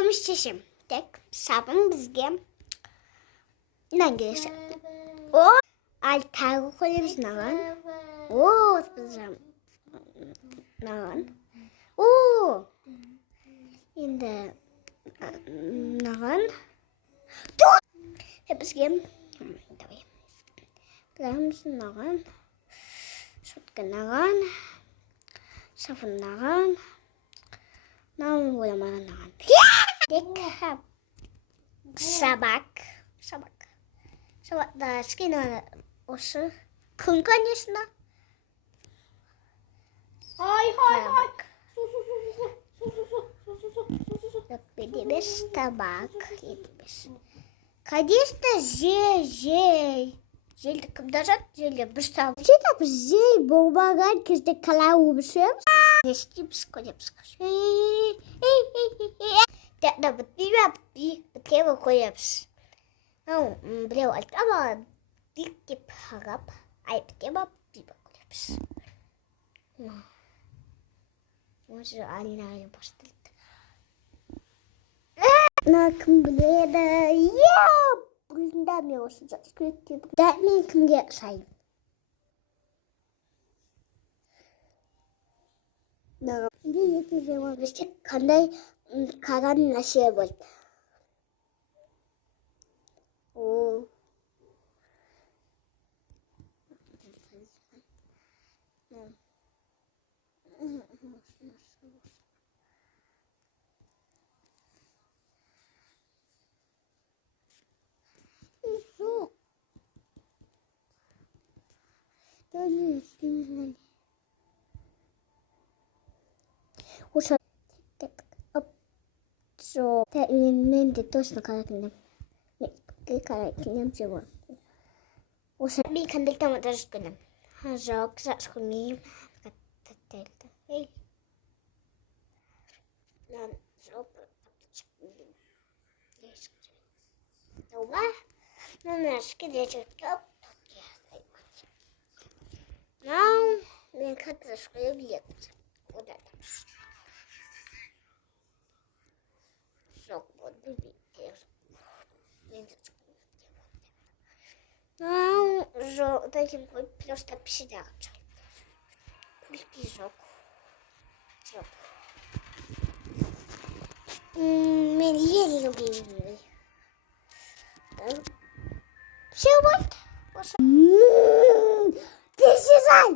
помещаем. Так, сабын бізге нангеш. О, альтагы қойымыз наған. О, спасибо. Наған. О, енді наған. Бізге давай. Қыламыз наған. Шутка наған. Сафын наған. Нам ойламаған наған. Дек собак. Да, скинула осы. Күн, конечно. Ай. Так, едеміз табак. Конечно, жел. Желді кімді жат? Желді бір саб. Сөйтіп жел болмаған кезде қалай өміршеміз? Естейміз, көреміз. Да, біткені қоямыз. Біреу айтама бик деп ағап, біткені бейбі қоямыз. Може, алина бастырды. Кім біледі? Бұлында мен осы жақсы көректеді. Мен кімге сайын? Екі жемі бізге қандай қаған нәрсе болды. Уша так опцо мен де точно каракнем. Ке каракнем чего. Уша би кандел там даже скунем. Жок заскунем. Каттелта. Эй. Нан жоп. Дома. Ну скидечек. Nou, мен как заскребет. Вот это. Сок, вот видите. Ну, вот этим просто псидача. Писок. Мен еле любимый. Все вот. This is all.